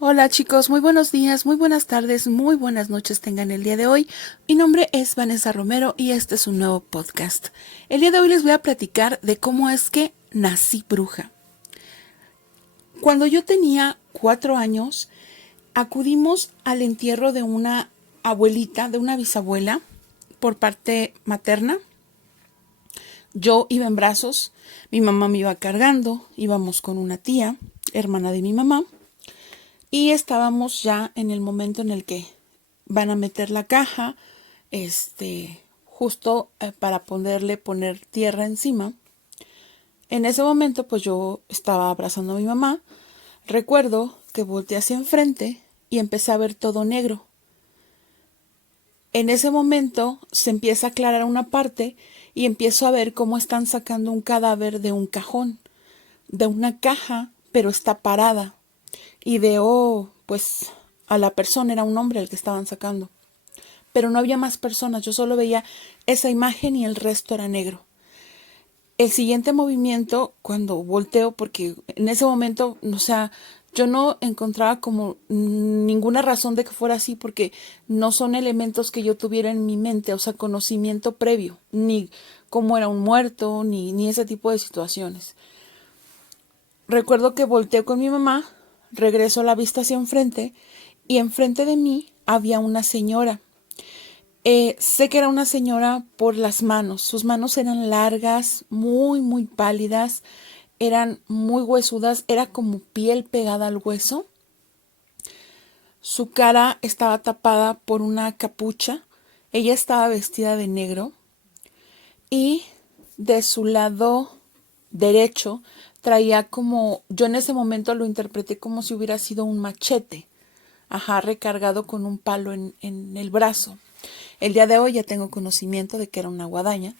Hola chicos, muy buenos días, muy buenas tardes, muy buenas noches tengan el día de hoy. Mi nombre es Vanessa Romero y este es un nuevo podcast. El día de hoy les voy a platicar de cómo es que nací bruja. Cuando yo tenía 4 años, acudimos al entierro de una abuelita, de una bisabuela, por parte materna. Yo iba en brazos, mi mamá me iba cargando, íbamos con una tía, hermana de mi mamá. Y estábamos ya en el momento en el que van a meter la caja, justo para poner tierra encima. En ese momento, pues yo estaba abrazando a mi mamá. Recuerdo que volteé hacia enfrente y empecé a ver todo negro. En ese momento se empieza a aclarar una parte y empiezo a ver cómo están sacando un cadáver de un cajón, de una caja, pero está parada. Y veo, pues, a la persona, era un hombre el que estaban sacando. Pero no había más personas, yo solo veía esa imagen y el resto era negro. El siguiente movimiento, cuando volteo, porque en ese momento, o sea, yo no encontraba como ninguna razón de que fuera así, porque no son elementos que yo tuviera en mi mente, o sea, conocimiento previo, ni cómo era un muerto, ni ese tipo de situaciones. Recuerdo que volteo con mi mamá, regreso la vista hacia enfrente y enfrente de mí había una señora. Sé que era una señora por las manos. Sus manos eran largas, muy, muy pálidas, eran muy huesudas, era como piel pegada al hueso. Su cara estaba tapada por una capucha. Ella estaba vestida de negro y de su lado derecho traía como, yo en ese momento lo interpreté como si hubiera sido un machete, recargado con un palo en el brazo. El día de hoy ya tengo conocimiento de que era una guadaña.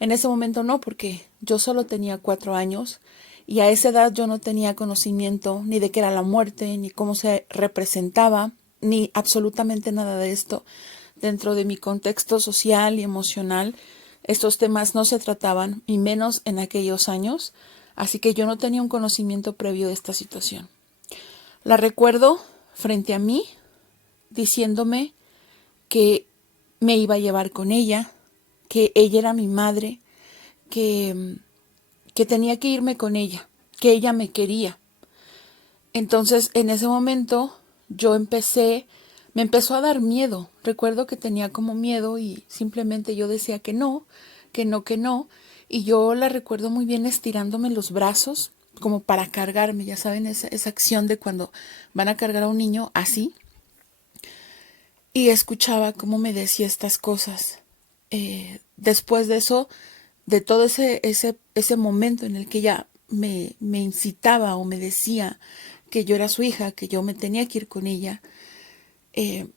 En ese momento no, porque yo solo tenía 4 años y a esa edad yo no tenía conocimiento ni de qué era la muerte, ni cómo se representaba, ni absolutamente nada de esto. Dentro de mi contexto social y emocional, estos temas no se trataban, y menos en aquellos años, así que yo no tenía un conocimiento previo de esta situación. La recuerdo frente a mí, diciéndome que me iba a llevar con ella, que ella era mi madre, que, que tenía que irme con ella, que ella me quería. Entonces, en ese momento, me empezó a dar miedo. Recuerdo que tenía como miedo y simplemente yo decía que no, que no, que no. Y yo la recuerdo muy bien estirándome los brazos, como para cargarme, ya saben, esa acción de cuando van a cargar a un niño así. Y escuchaba cómo me decía estas cosas. Después de eso, de todo ese momento en el que ella me incitaba o me decía que yo era su hija, que yo me tenía que ir con ella, eh,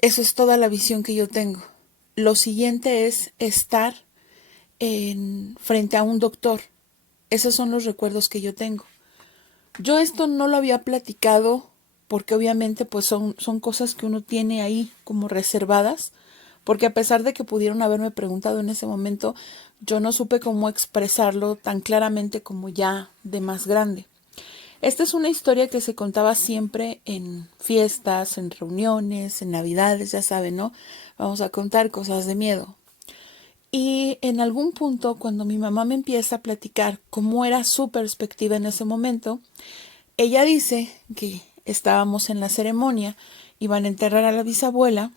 eso es toda la visión que yo tengo. Lo siguiente es estar frente a un doctor. Esos son los recuerdos que yo tengo. Yo esto no lo había platicado porque obviamente pues son cosas que uno tiene ahí como reservadas, porque a pesar de que pudieron haberme preguntado en ese momento, yo no supe cómo expresarlo tan claramente como ya de más grande. Esta es una historia que se contaba siempre en fiestas, en reuniones, en navidades, ya saben, ¿no? Vamos a contar cosas de miedo. Y en algún punto, cuando mi mamá me empieza a platicar cómo era su perspectiva en ese momento, ella dice que estábamos en la ceremonia, iban a enterrar a la bisabuela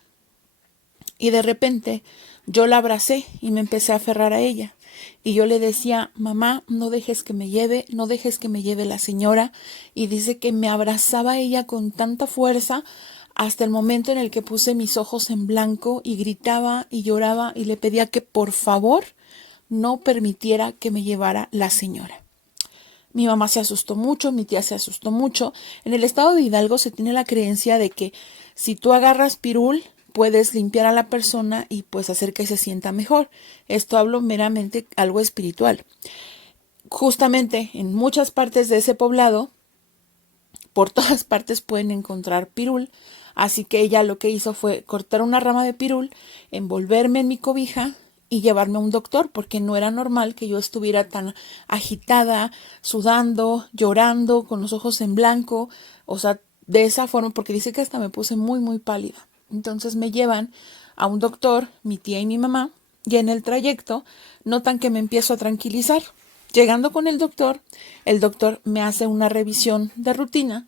y de repente yo la abracé y me empecé a aferrar a ella. Y yo le decía, mamá, no dejes que me lleve, no dejes que me lleve la señora. Y dice que me abrazaba ella con tanta fuerza hasta el momento en el que puse mis ojos en blanco y gritaba y lloraba y le pedía que por favor no permitiera que me llevara la señora. Mi mamá se asustó mucho, mi tía se asustó mucho. En el estado de Hidalgo se tiene la creencia de que si tú agarras pirul, puedes limpiar a la persona y pues hacer que se sienta mejor. Esto hablo meramente algo espiritual. Justamente en muchas partes de ese poblado, por todas partes pueden encontrar pirul. Así que ella lo que hizo fue cortar una rama de pirul, envolverme en mi cobija y llevarme a un doctor, porque no era normal que yo estuviera tan agitada, sudando, llorando, con los ojos en blanco. O sea, de esa forma, porque dice que hasta me puse muy, muy pálida. Entonces me llevan a un doctor, mi tía y mi mamá, y en el trayecto notan que me empiezo a tranquilizar. Llegando con el doctor me hace una revisión de rutina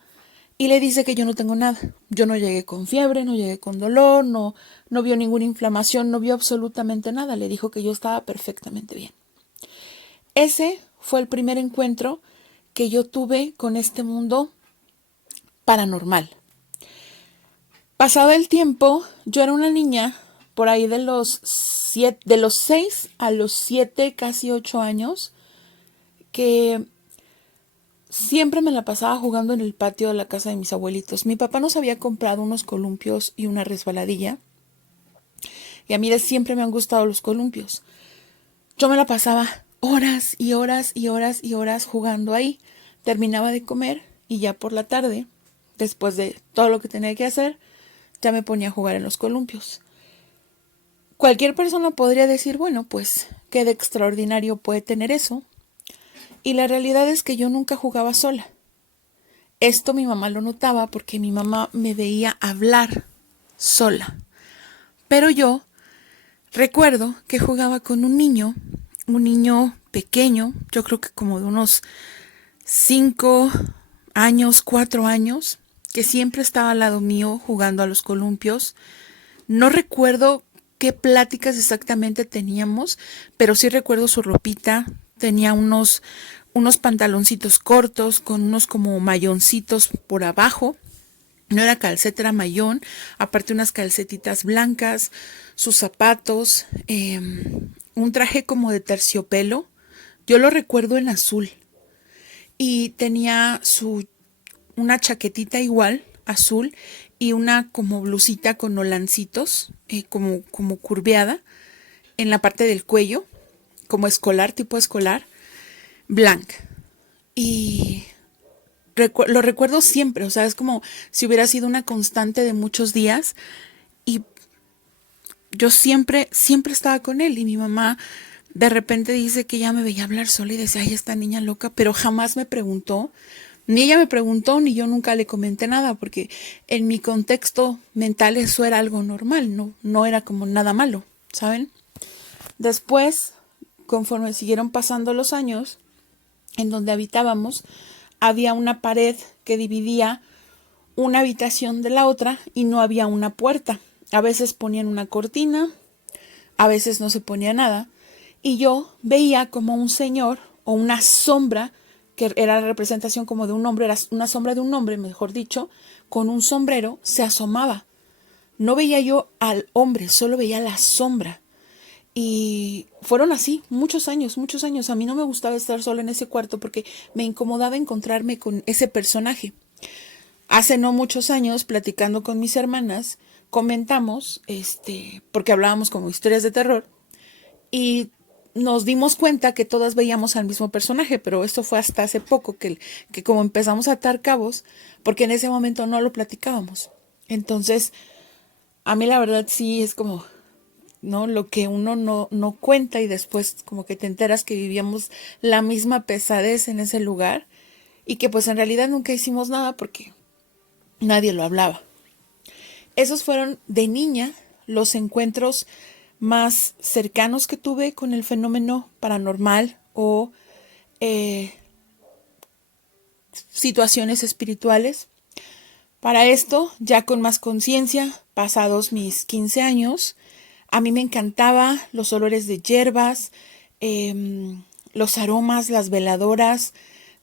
y le dice que yo no tengo nada. Yo no llegué con fiebre, no llegué con dolor, no vio ninguna inflamación, no vio absolutamente nada. Le dijo que yo estaba perfectamente bien. Ese fue el primer encuentro que yo tuve con este mundo paranormal. Pasado el tiempo, yo era una niña por ahí de los 6 a los 7, casi 8 años, que siempre me la pasaba jugando en el patio de la casa de mis abuelitos. Mi papá nos había comprado unos columpios y una resbaladilla, y a mí de siempre me han gustado los columpios. Yo me la pasaba horas y horas y horas y horas jugando ahí. Terminaba de comer y ya por la tarde, después de todo lo que tenía que hacer, ya me ponía a jugar en los columpios. Cualquier persona podría decir, bueno, pues, ¿qué de extraordinario puede tener eso? Y la realidad es que yo nunca jugaba sola. Esto mi mamá lo notaba porque mi mamá me veía hablar sola. Pero yo recuerdo que jugaba con un niño pequeño, yo creo que como de unos 5 años, 4 años, que siempre estaba al lado mío jugando a los columpios. No recuerdo qué pláticas exactamente teníamos, pero sí recuerdo su ropita. Tenía unos pantaloncitos cortos con unos como mayoncitos por abajo. No era calceta, era mayón. Aparte unas calcetitas blancas, sus zapatos, un traje como de terciopelo. Yo lo recuerdo en azul. Y tenía una chaquetita igual, azul, y una como blusita con holancitos, como curveada, en la parte del cuello, como escolar, tipo escolar, blanca. Y lo recuerdo siempre, o sea, es como si hubiera sido una constante de muchos días. Y yo siempre, siempre estaba con él. Y mi mamá de repente dice que ya me veía hablar sola y decía, ay, esta niña loca, pero jamás me preguntó. Ni ella me preguntó, ni yo nunca le comenté nada, porque en mi contexto mental eso era algo normal, no era como nada malo, ¿saben? Después, conforme siguieron pasando los años, en donde habitábamos, había una pared que dividía una habitación de la otra y no había una puerta. A veces ponían una cortina, a veces no se ponía nada, y yo veía como un señor o una sombra, que era la representación como de un hombre, era una sombra de un hombre, mejor dicho, con un sombrero, se asomaba. No veía yo al hombre, solo veía la sombra. Y fueron así, muchos años, muchos años. A mí no me gustaba estar sola en ese cuarto porque me incomodaba encontrarme con ese personaje. Hace no muchos años, platicando con mis hermanas, comentamos, porque hablábamos como historias de terror, y nos dimos cuenta que todas veíamos al mismo personaje, pero esto fue hasta hace poco que como empezamos a atar cabos, porque en ese momento no lo platicábamos. Entonces, a mí la verdad sí es como, ¿no? Lo que uno no cuenta y después como que te enteras que vivíamos la misma pesadez en ese lugar y que pues en realidad nunca hicimos nada porque nadie lo hablaba. Esos fueron de niña los encuentros más cercanos que tuve con el fenómeno paranormal o situaciones espirituales. Para esto, ya con más conciencia, pasados mis 15 años, a mí me encantaba los olores de hierbas, los aromas, las veladoras.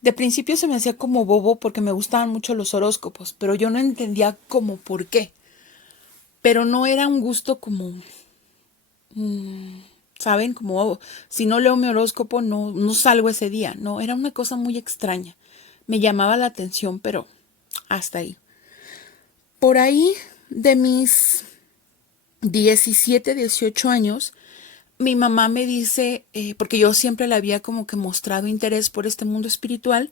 De principio se me hacía como bobo porque me gustaban mucho los horóscopos, pero yo no entendía como por qué. Pero no era un gusto como, ¿saben? Como, si no leo mi horóscopo no salgo ese día. No, era una cosa muy extraña. Me llamaba la atención, pero hasta ahí. Por ahí de mis 17, 18 años, mi mamá me dice, porque yo siempre le había como que mostrado interés por este mundo espiritual,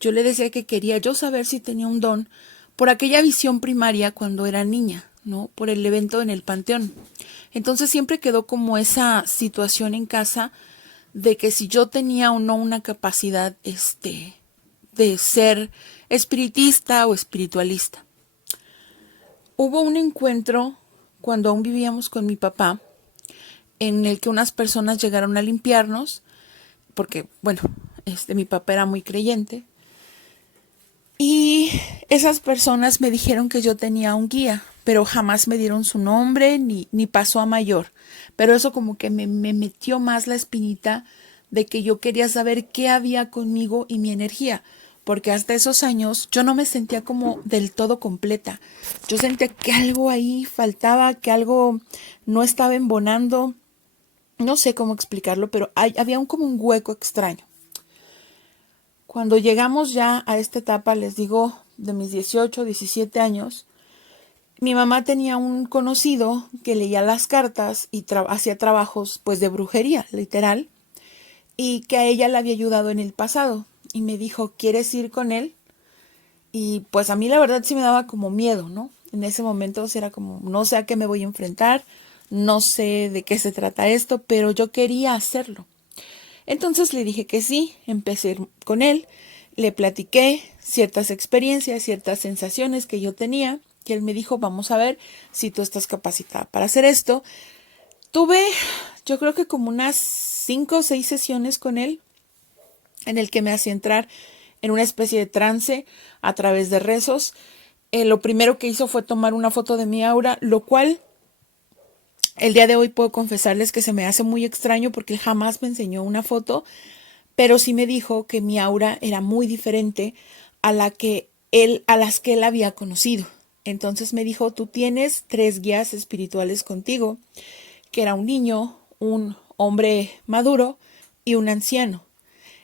yo le decía que quería yo saber si tenía un don por aquella visión primaria cuando era niña, ¿no? Por el evento en el panteón. Entonces siempre quedó como esa situación en casa de que si yo tenía o no una capacidad, de ser espiritista o espiritualista. Hubo un encuentro cuando aún vivíamos con mi papá en el que unas personas llegaron a limpiarnos, porque, bueno, mi papá era muy creyente, y esas personas me dijeron que yo tenía un guía, pero jamás me dieron su nombre ni pasó a mayor. Pero eso como que me metió más la espinita de que yo quería saber qué había conmigo y mi energía, porque hasta esos años yo no me sentía como del todo completa. Yo sentía que algo ahí faltaba, que algo no estaba embonando. No sé cómo explicarlo, pero había como un hueco extraño. Cuando llegamos ya a esta etapa, les digo, de mis 18, 17 años, mi mamá tenía un conocido que leía las cartas y hacía trabajos pues de brujería, literal, y que a ella le había ayudado en el pasado. Y me dijo, ¿quieres ir con él? Y pues a mí la verdad sí me daba como miedo, ¿no? En ese momento era como, no sé a qué me voy a enfrentar, no sé de qué se trata esto, pero yo quería hacerlo. Entonces le dije que sí, empecé con él, le platiqué ciertas experiencias, ciertas sensaciones que yo tenía, y él me dijo, vamos a ver si tú estás capacitada para hacer esto. Tuve, yo creo que como unas 5 o 6 sesiones con él, en el que me hacía entrar en una especie de trance a través de rezos. Lo primero que hizo fue tomar una foto de mi aura, lo cual el día de hoy puedo confesarles que se me hace muy extraño porque él jamás me enseñó una foto, pero sí me dijo que mi aura era muy diferente a las que él había conocido. Entonces me dijo, tú tienes 3 guías espirituales contigo, que era un niño, un hombre maduro y un anciano.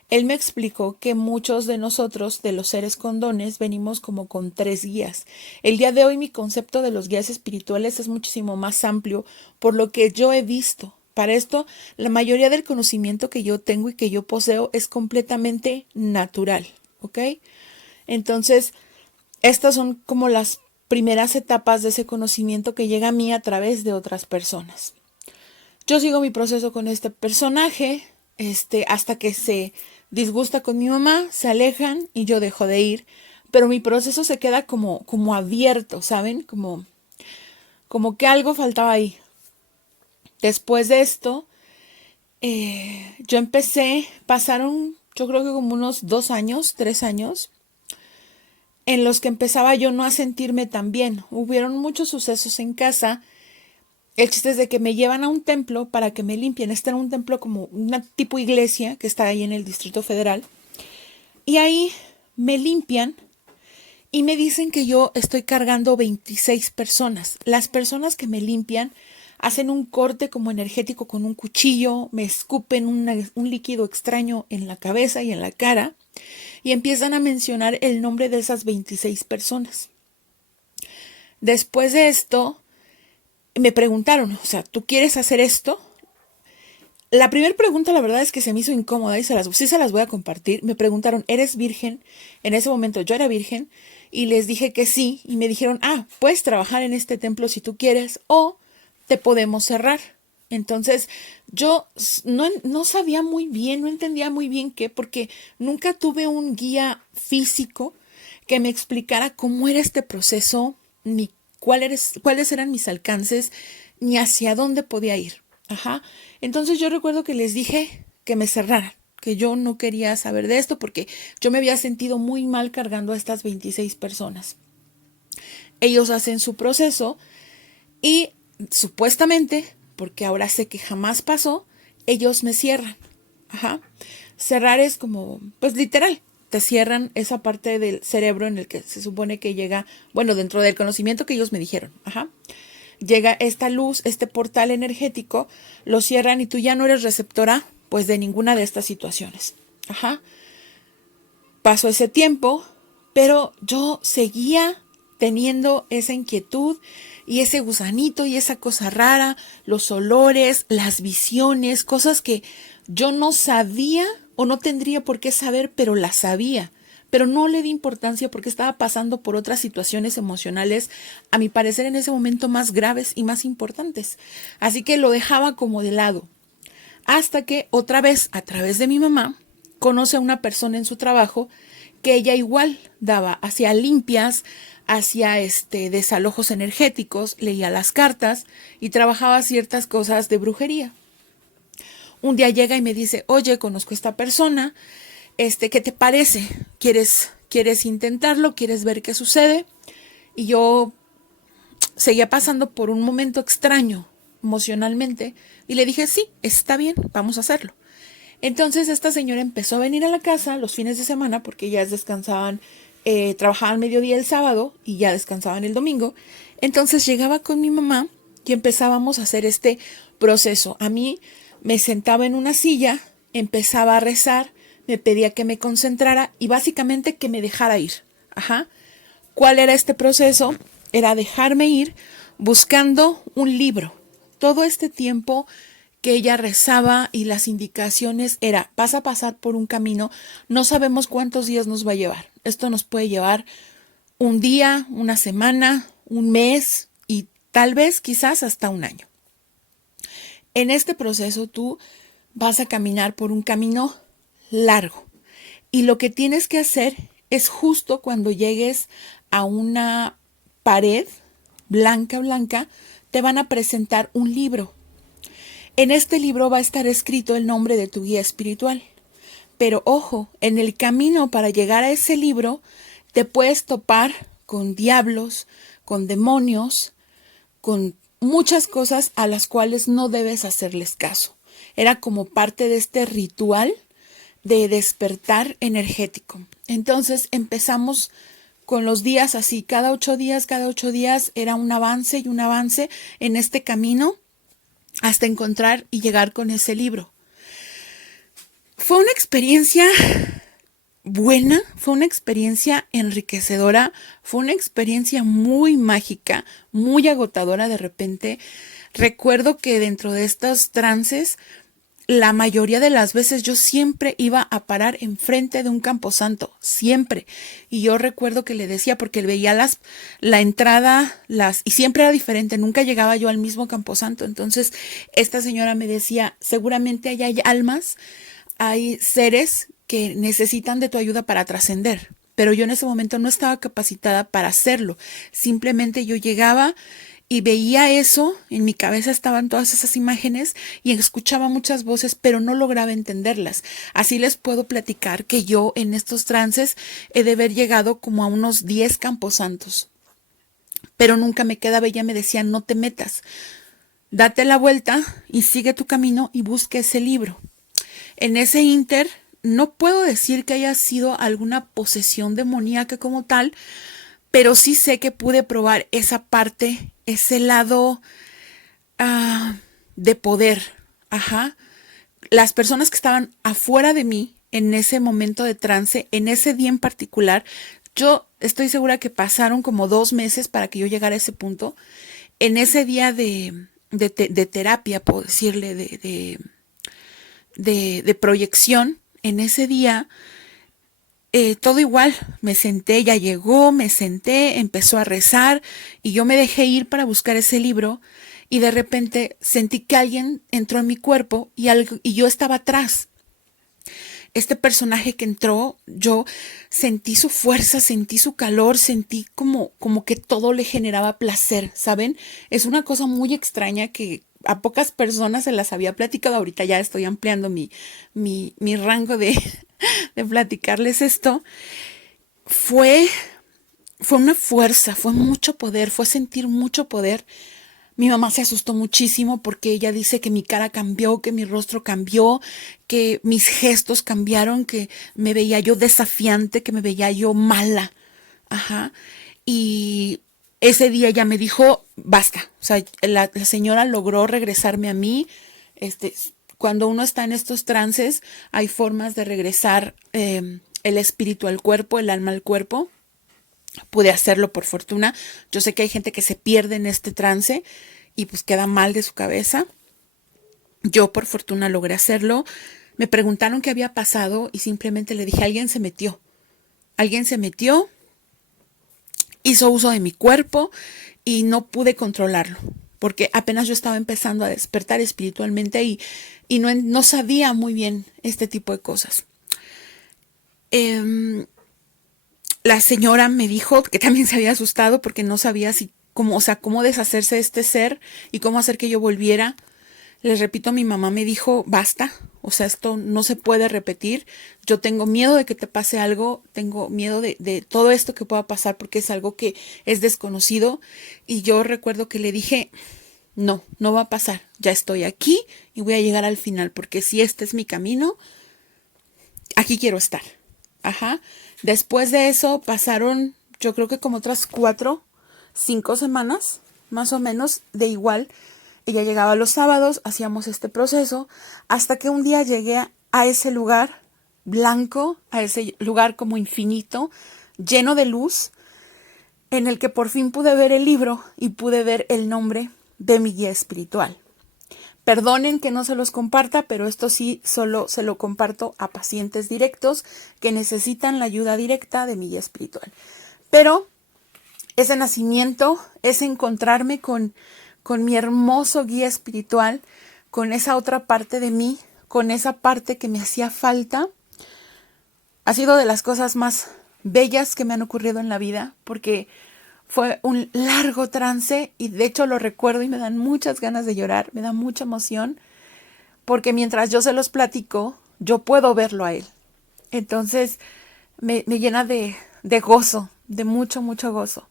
Él me explicó que muchos de nosotros, de los seres con dones, venimos como con 3 guías. El día de hoy mi concepto de los guías espirituales es muchísimo más amplio por lo que yo he visto. Para esto, la mayoría del conocimiento que yo tengo y que yo poseo es completamente natural, ¿ok? Entonces, estas son como las primeras etapas de ese conocimiento que llega a mí a través de otras personas. Yo sigo mi proceso con este personaje, hasta que se disgusta con mi mamá, se alejan y yo dejo de ir, pero mi proceso se queda como abierto, ¿saben? Como que algo faltaba ahí. Después de esto, yo pasaron yo creo que como unos 2 años, 3 años, en los que empezaba yo no a sentirme tan bien. Hubieron muchos sucesos en casa. El chiste es de que me llevan a un templo para que me limpien. Este era un templo como una tipo iglesia que está ahí en el Distrito Federal. Y ahí me limpian y me dicen que yo estoy cargando 26 personas. Las personas que me limpian hacen un corte como energético con un cuchillo, me escupen un líquido extraño en la cabeza y en la cara y empiezan a mencionar el nombre de esas 26 personas. Después de esto, me preguntaron, o sea, ¿tú quieres hacer esto? La primera pregunta, la verdad es que se me hizo incómoda y sí se las voy a compartir. Me preguntaron, ¿eres virgen? En ese momento yo era virgen y les dije que sí y me dijeron, puedes trabajar en este templo si tú quieres o te podemos cerrar. Entonces yo no sabía muy bien, no entendía muy bien qué, porque nunca tuve un guía físico que me explicara cómo era este proceso, ni cuáles eran mis alcances, ni hacia dónde podía ir. Ajá. Entonces yo recuerdo que les dije que me cerraran, que yo no quería saber de esto porque yo me había sentido muy mal cargando a estas 26 personas. Ellos hacen su proceso y supuestamente, porque ahora sé que jamás pasó, ellos me cierran. Ajá. Cerrar es como, pues literal, te cierran esa parte del cerebro en el que se supone que llega, bueno, dentro del conocimiento que ellos me dijeron. Ajá. Llega esta luz, este portal energético, lo cierran y tú ya no eres receptora, pues, de ninguna de estas situaciones. Ajá. Pasó ese tiempo, pero yo seguía teniendo esa inquietud y ese gusanito y esa cosa rara, los olores, las visiones, cosas que yo no sabía o no tendría por qué saber, pero las sabía. Pero no le di importancia porque estaba pasando por otras situaciones emocionales, a mi parecer en ese momento más graves y más importantes. Así que lo dejaba como de lado. Hasta que otra vez, a través de mi mamá, conoce a una persona en su trabajo que ella igual daba, hacía limpias, hacía desalojos energéticos, leía las cartas y trabajaba ciertas cosas de brujería. Un día llega y me dice, oye, conozco a esta persona, ¿qué te parece? ¿Quieres intentarlo? ¿Quieres ver qué sucede? Y yo seguía pasando por un momento extraño emocionalmente y le dije, sí, está bien, vamos a hacerlo. Entonces esta señora empezó a venir a la casa los fines de semana porque ellas descansaban, trabajaban mediodía el sábado y ya descansaban el domingo. Entonces llegaba con mi mamá y empezábamos a hacer este proceso. A mí me sentaba en una silla, empezaba a rezar, me pedía que me concentrara y básicamente que me dejara ir. Ajá. ¿Cuál era este proceso? Era dejarme ir buscando un libro. Todo este tiempo que ella rezaba y las indicaciones era, vas a pasar por un camino, no sabemos cuántos días nos va a llevar. Esto nos puede llevar un día, una semana, un mes y tal vez quizás hasta un año. En este proceso tú vas a caminar por un camino largo y lo que tienes que hacer es justo cuando llegues a una pared blanca, te van a presentar un libro. En este libro va a estar escrito el nombre de tu guía espiritual. Pero ojo, en el camino para llegar a ese libro te puedes topar con diablos, con demonios, con muchas cosas a las cuales no debes hacerles caso. Era como parte de este ritual de despertar energético. Entonces empezamos con los días así, cada 8 días era un avance y un avance en este camino hasta encontrar y llegar con ese libro. Fue una experiencia buena, fue una experiencia enriquecedora, fue una experiencia muy mágica, muy agotadora de repente. Recuerdo que dentro de estos trances, la mayoría de las veces yo siempre iba a parar enfrente de un camposanto, siempre. Y yo recuerdo que le decía, porque veía la entrada, y siempre era diferente, nunca llegaba yo al mismo camposanto. Entonces, esta señora me decía, seguramente allá hay almas, hay seres que necesitan de tu ayuda para trascender. Pero yo en ese momento no estaba capacitada para hacerlo. Simplemente yo llegaba y veía eso, en mi cabeza estaban todas esas imágenes y escuchaba muchas voces, pero no lograba entenderlas. Así les puedo platicar que yo en estos trances he de haber llegado como a unos 10 camposantos, pero nunca me quedaba. Ella me decía, no te metas, date la vuelta y sigue tu camino y busca ese libro. En ese inter, no puedo decir que haya sido alguna posesión demoníaca como tal, pero sí sé que pude probar esa parte, ese lado de poder. Ajá. Las personas que estaban afuera de mí en ese momento de trance, en ese día en particular, yo estoy segura que pasaron como 2 meses para que yo llegara a ese punto. En ese día de terapia, puedo decirle, de proyección, en ese día todo igual, me senté, ella llegó, me senté, empezó a rezar y yo me dejé ir para buscar ese libro y de repente sentí que alguien entró en mi cuerpo y yo estaba atrás. Este personaje que entró, yo sentí su fuerza, sentí su calor, sentí como que todo le generaba placer, ¿saben? Es una cosa muy extraña que a pocas personas se las había platicado. Ahorita ya estoy ampliando mi rango de platicarles esto. Fue una fuerza, fue mucho poder, fue sentir mucho poder. Mi mamá se asustó muchísimo porque ella dice que mi cara cambió, que mi rostro cambió, que mis gestos cambiaron, que me veía yo desafiante, que me veía yo mala. Ajá. Y ese día ella me dijo, basta. O sea, la señora logró regresarme a mí. Cuando uno está en estos trances, hay formas de regresar el espíritu al cuerpo, el alma al cuerpo. Pude hacerlo por fortuna. Yo sé que hay gente que se pierde en este trance y pues queda mal de su cabeza. Yo por fortuna logré hacerlo. Me preguntaron qué había pasado y simplemente le dije, alguien se metió. Alguien se metió, hizo uso de mi cuerpo y no pude controlarlo. Porque apenas yo estaba empezando a despertar espiritualmente y no sabía muy bien este tipo de cosas. La señora me dijo que también se había asustado porque no sabía si, cómo, o sea, cómo deshacerse de este ser y cómo hacer que yo volviera. Les repito, mi mamá me dijo, basta, o sea, esto no se puede repetir. Yo tengo miedo de que te pase algo, tengo miedo de todo esto que pueda pasar porque es algo que es desconocido. Y yo recuerdo que le dije, no, no va a pasar, ya estoy aquí y voy a llegar al final porque si este es mi camino, aquí quiero estar. Ajá. Después de eso pasaron, yo creo que como otras 4, 5 semanas, más o menos, de igual. Ella llegaba los sábados, hacíamos este proceso, hasta que un día llegué a ese lugar blanco, a ese lugar como infinito, lleno de luz, en el que por fin pude ver el libro y pude ver el nombre de mi guía espiritual. Perdonen que no se los comparta, pero esto sí solo se lo comparto a pacientes directos que necesitan la ayuda directa de mi guía espiritual. Pero ese nacimiento, ese encontrarme con mi hermoso guía espiritual, con esa otra parte de mí, con esa parte que me hacía falta, ha sido de las cosas más bellas que me han ocurrido en la vida, porque fue un largo trance y de hecho lo recuerdo y me dan muchas ganas de llorar, me da mucha emoción, porque mientras yo se los platico, yo puedo verlo a él. Entonces me llena de gozo, de mucho, mucho gozo.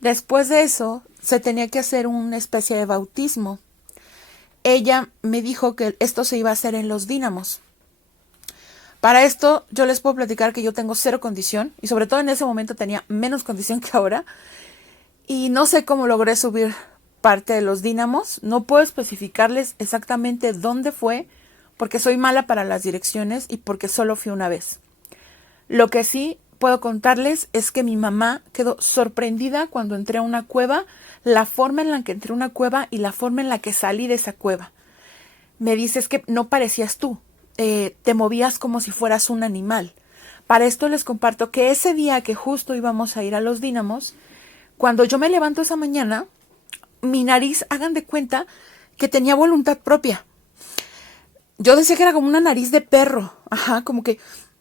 Después de eso, se tenía que hacer una especie de bautismo. Ella me dijo que esto se iba a hacer en los dínamos. Para esto, yo les puedo platicar que yo tengo cero condición, y sobre todo en ese momento tenía menos condición que ahora, y no sé cómo logré subir parte de los dínamos. No puedo especificarles exactamente dónde fue, porque soy mala para las direcciones y porque solo fui una vez. Lo que sí puedo contarles es que mi mamá quedó sorprendida cuando entré a una cueva, la forma en la que entré a una cueva y la forma en la que salí de esa cueva. Me dice, es que no parecías tú, te movías como si fueras un animal. Para esto les comparto que ese día que justo íbamos a ir a los dínamos, cuando yo me levanto esa mañana, mi nariz, hagan de cuenta que tenía voluntad propia. Yo decía que era como una nariz de perro, ajá, como que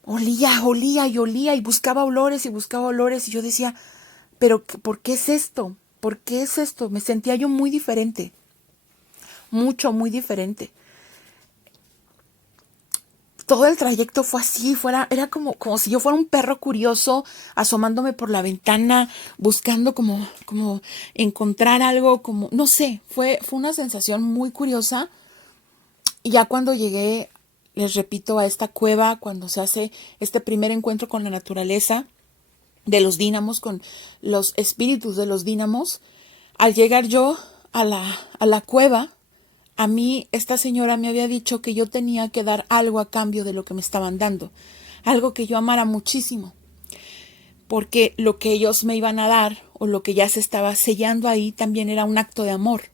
olía y buscaba olores y yo decía, pero ¿por qué es esto? ¿Por qué es esto? Me sentía yo muy diferente, mucho, muy diferente. Todo el trayecto fue así, era como si yo fuera un perro curioso asomándome por la ventana, buscando como encontrar algo, como, no sé, fue una sensación muy curiosa. Y ya cuando llegué, les repito, a esta cueva, cuando se hace este primer encuentro con la naturaleza, de los dínamos, con los espíritus de los dínamos, al llegar yo a la cueva, a mí esta señora me había dicho que yo tenía que dar algo a cambio de lo que me estaban dando, algo que yo amara muchísimo, porque lo que ellos me iban a dar o lo que ya se estaba sellando ahí también era un acto de amor.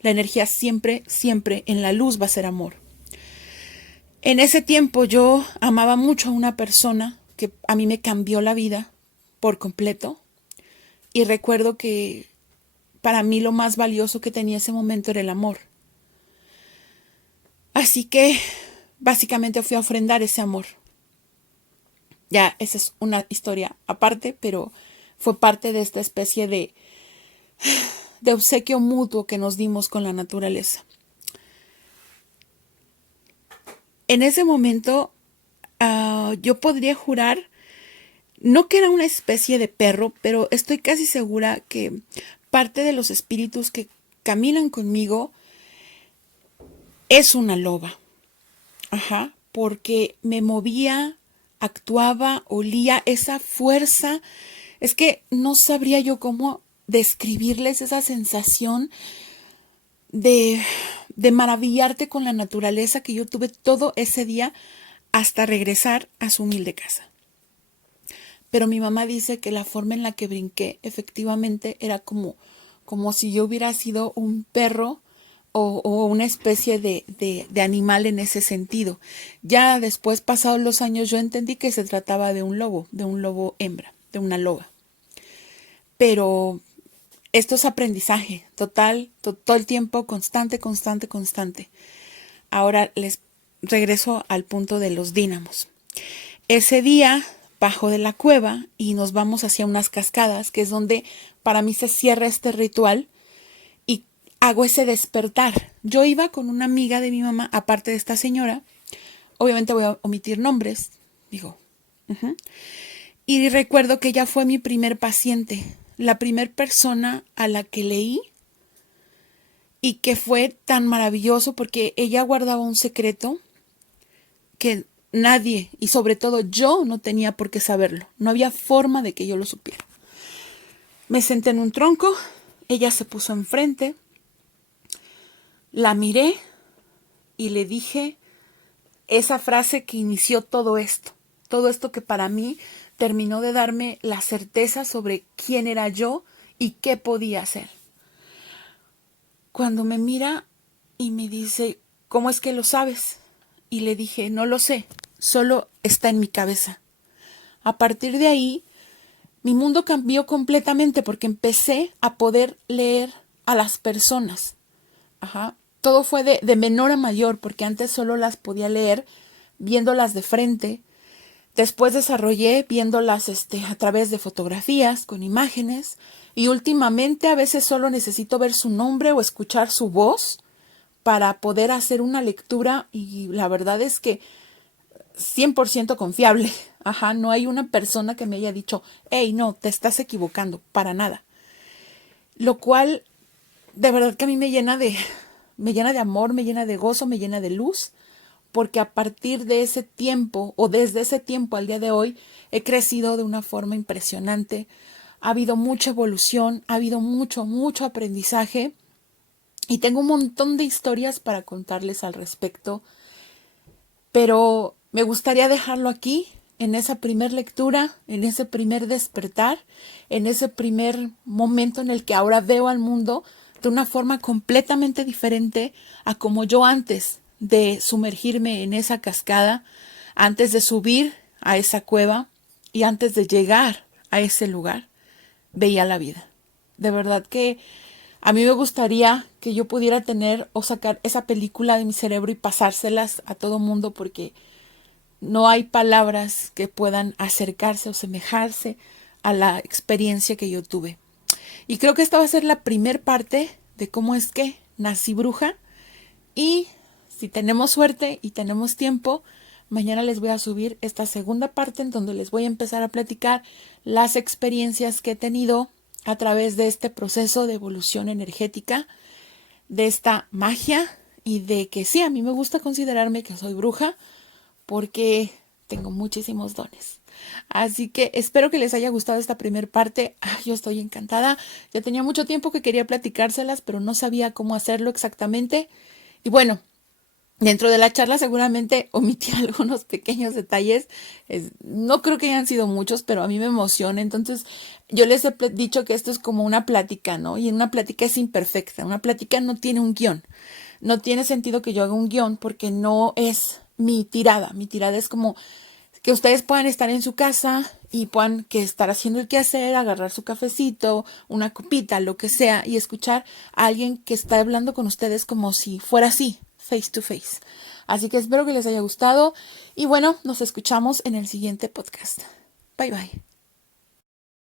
La energía siempre, siempre en la luz va a ser amor. En ese tiempo yo amaba mucho a una persona que a mí me cambió la vida por completo y recuerdo que para mí lo más valioso que tenía ese momento era el amor. Así que básicamente fui a ofrendar ese amor. Ya, esa es una historia aparte, pero fue parte de esta especie de obsequio mutuo que nos dimos con la naturaleza. En ese momento, yo podría jurar, no que era una especie de perro, pero estoy casi segura que parte de los espíritus que caminan conmigo es una loba. Ajá, porque me movía, actuaba, olía esa fuerza. Es que no sabría yo cómo describirles esa sensación de, de maravillarte con la naturaleza que yo tuve todo ese día hasta regresar a su humilde casa. Pero mi mamá dice que la forma en la que brinqué efectivamente era como si yo hubiera sido un perro o una especie de animal en ese sentido. Ya después, pasados los años, yo entendí que se trataba de un lobo hembra, de una loba. Pero esto es aprendizaje total, todo el tiempo, constante, constante, constante. Ahora les regreso al punto de los dínamos. Ese día bajo de la cueva y nos vamos hacia unas cascadas, que es donde para mí se cierra este ritual y hago ese despertar. Yo iba con una amiga de mi mamá, aparte de esta señora, obviamente voy a omitir nombres, digo. Y recuerdo que ella fue mi primer paciente, la primer persona a la que leí y que fue tan maravilloso porque ella guardaba un secreto que nadie, y sobre todo yo, no tenía por qué saberlo. No había forma de que yo lo supiera. Me senté en un tronco, ella se puso enfrente, la miré y le dije esa frase que inició todo esto que para mí terminó de darme la certeza sobre quién era yo y qué podía hacer. Cuando me mira y me dice, ¿cómo es que lo sabes? Y le dije, no lo sé, solo está en mi cabeza. A partir de ahí, mi mundo cambió completamente porque empecé a poder leer a las personas. Todo fue de menor a mayor, porque antes solo las podía leer viéndolas de frente. Después desarrollé viéndolas a través de fotografías, con imágenes. Y últimamente a veces solo necesito ver su nombre o escuchar su voz para poder hacer una lectura. Y la verdad es que 100% confiable. No hay una persona que me haya dicho, hey, no, te estás equivocando, para nada. Lo cual, de verdad que a mí me llena de amor, me llena de gozo, me llena de luz, porque a partir de ese tiempo, o desde ese tiempo al día de hoy, he crecido de una forma impresionante. Ha habido mucha evolución, ha habido mucho aprendizaje, y tengo un montón de historias para contarles al respecto, pero me gustaría dejarlo aquí, en esa primer lectura, en ese primer despertar, en ese primer momento en el que ahora veo al mundo de una forma completamente diferente a como yo antes de sumergirme en esa cascada, antes de subir a esa cueva y antes de llegar a ese lugar, veía la vida. De verdad que a mí me gustaría que yo pudiera tener o sacar esa película de mi cerebro y pasárselas a todo mundo, porque no hay palabras que puedan acercarse o semejarse a la experiencia que yo tuve. Y creo que esta va a ser la primer parte de cómo es que nací bruja. Y si tenemos suerte y tenemos tiempo, mañana les voy a subir esta segunda parte en donde les voy a empezar a platicar las experiencias que he tenido a través de este proceso de evolución energética, de esta magia y de que sí, a mí me gusta considerarme que soy bruja porque tengo muchísimos dones. Así que espero que les haya gustado esta primera parte. Yo estoy encantada. Ya tenía mucho tiempo que quería platicárselas, pero no sabía cómo hacerlo exactamente. Y bueno, dentro de la charla seguramente omití algunos pequeños detalles. No creo que hayan sido muchos, pero a mí me emociona. Entonces, yo les he dicho que esto es como una plática, ¿no? Y una plática es imperfecta. Una plática no tiene un guión. No tiene sentido que yo haga un guión porque no es mi tirada. Mi tirada es como que ustedes puedan estar en su casa y puedan estar haciendo el quehacer, agarrar su cafecito, una copita, lo que sea, y escuchar a alguien que está hablando con ustedes como si fuera así, face to face. Así que espero que les haya gustado y bueno, nos escuchamos en el siguiente podcast. Bye bye.